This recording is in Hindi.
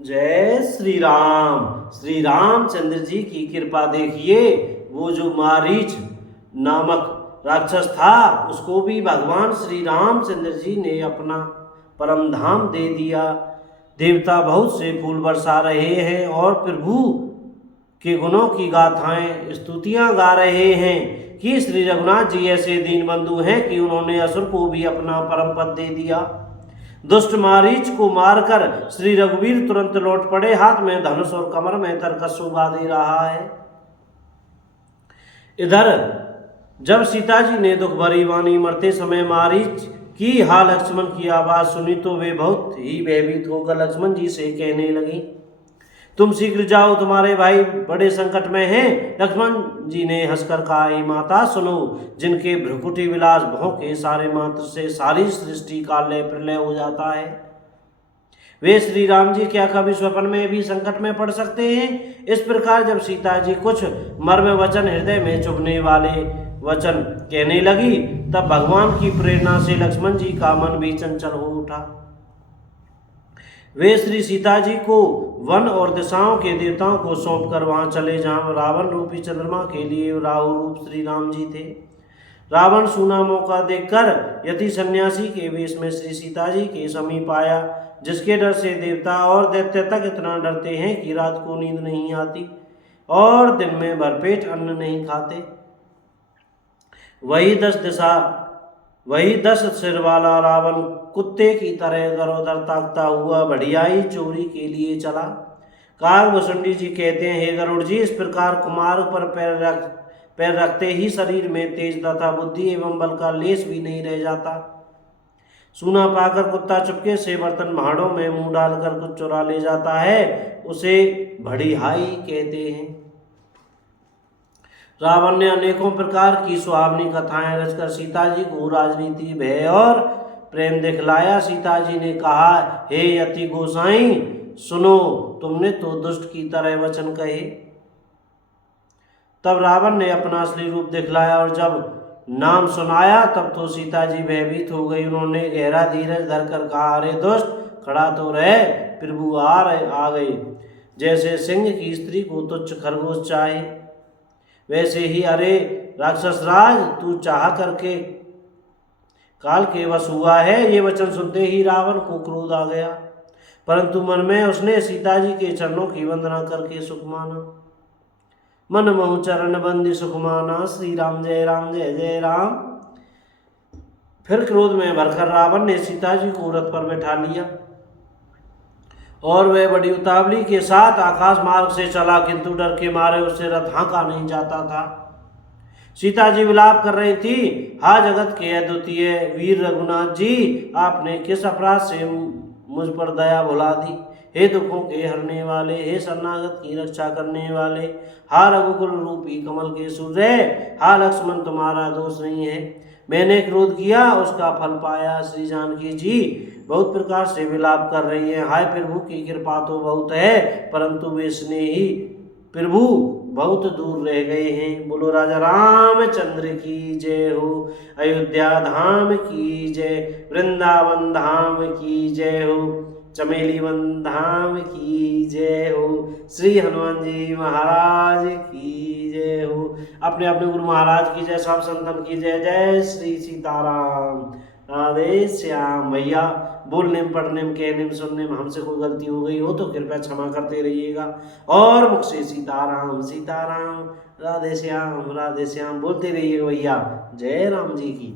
जय श्री राम। श्री रामचंद्र जी की कृपा देखिए। वो जो मारीच नामक राक्षस था उसको भी भगवान श्री रामचंद्र जी ने अपना परम धाम दे दिया। देवता बहुत से फूल बरसा रहे हैं और प्रभु के गुणों की गाथाएं स्तुतियां गा रहे हैं कि श्री रघुनाथ जी ऐसे दीन बंधु हैं कि उन्होंने असुर को भी अपना परम पद दे दिया। दुष्ट मारीच को मारकर श्री रघुवीर तुरंत लौट पड़े, हाथ में धनुष और कमर में तरकस शोभा दे रहा है। इधर जब सीता जी ने दुख भरी वाणी मरते समय मारीच की हा लक्ष्मण की आवाज सुनी तो वे बहुत ही भयभीत होकर लक्ष्मण जी से कहने लगी, तुम शीघ्र जाओ, तुम्हारे भाई बड़े संकट में हैं। लक्ष्मण जी ने हंसकर कहा, हे माता सुनो, जिनके भ्रुकुटी विलास भों के सारे मात्र से सारी सृष्टि का लय प्रलय हो जाता है, वे श्री राम जी क्या कभी स्वप्न में भी संकट में पड़ सकते हैं। इस प्रकार जब सीता जी कुछ मर्म वचन हृदय में चुभने वाले वचन कहने लगी, तब भगवान की प्रेरणा से लक्ष्मण जी का मन भी चंचल हो उठा। वे श्री सीता जी को वन और दिशाओं के देवताओं को सौंपकर वहां चले जहां रावण रूपी चंद्रमा के लिए राहु रूप श्री राम जी थे। रावण सूना मौका देखकर यति सन्यासी के वेश में श्री सीता जी के समीप आया, जिसके डर से देवता और दैत्य तक इतना डरते हैं कि रात को नींद नहीं आती और दिन में भरपेट अन्न नहीं खाते। वही 10 सिर वाला रावण कुत्ते की तरह इधर उधर ताकता हुआ बढ़ियाई चोरी के लिए चला। कागभूषुंडी जी कहते हैं, हे गरुड़ जी, इस प्रकार कुमार पर पैर रखते ही शरीर में तेज तथा बुद्धि एवं बल का लेश भी नहीं रह जाता। सूना पाकर कुत्ता चुपके से बर्तन भांडों में मुंह डालकर कुछ चुरा ले जाता है, उसे बढ़ियाई कहते हैं। रावण ने अनेकों प्रकार की सुहावनी कथाएं रचकर सीता जी को राजनीति, भय और प्रेम दिखलाया। सीता जी ने कहा, हे यति गोसाई सुनो, तुमने तो दुष्ट की तरह वचन कहे। तब रावण ने अपना असली रूप दिखलाया और जब नाम सुनाया तब तो सीता जी भयभीत हो गई। उन्होंने गहरा धीरज धरकर कहा, अरे दुष्ट, खड़ा तो रहे, प्रभु आ गए। जैसे सिंह की स्त्री को तुच्छ खरगोश चाहे, वैसे ही अरे राक्षस राज, तू चाह करके काल के वश हुआ है। ये वचन सुनते ही रावण को क्रोध आ गया, परंतु मन में उसने सीता जी के चरणों की वंदना करके सुख माना। मन महु चरण बंदी सुख माना, श्री राम जय जय राम। फिर क्रोध में भरकर रावण ने सीता जी को रथ पर बैठा लिया और वह बड़ी उतावली के साथ आकाश मार्ग से चला, किंतु डर के मारे उससे रथ हाँका नहीं जाता था। सीता जी विलाप कर रही थी, हा जगत के अद्वितीय वीर रघुनाथ जी, आपने किस अपराध से मुझ पर दया भुला दी। हे दुखों के हरने वाले, हे शरणागत की रक्षा करने वाले, हा रघुकुल रूपी कमल के सूर्य, हा लक्ष्मण, तुम्हारा दोष नहीं है। मैंने क्रोध किया, उसका फल पाया। श्री जानकी जी बहुत प्रकार से विलाप कर रही है। हाय प्रभु की कृपा तो बहुत है, परंतु वे स्नेही प्रभु बहुत दूर रह गए हैं। बोलो राजा रामचंद्र की जय हो, अयोध्या धाम की जय, वृंदावन धाम की जय हो, चमेली वन धाम की जय हो, श्री हनुमान जी महाराज की जय हो। अपने अपने गुरु महाराज की जय, सब संतन की जय। जय श्री सीताराम, राधे श्याम। भैया बोलने में, पढ़ने में, कहने में, सुनने में हमसे कोई गलती हो गई हो तो कृपया क्षमा करते रहिएगा और मुख से सीताराम सीताराम, राधे श्याम बोलते रहिएगा भैया। जय राम जी की।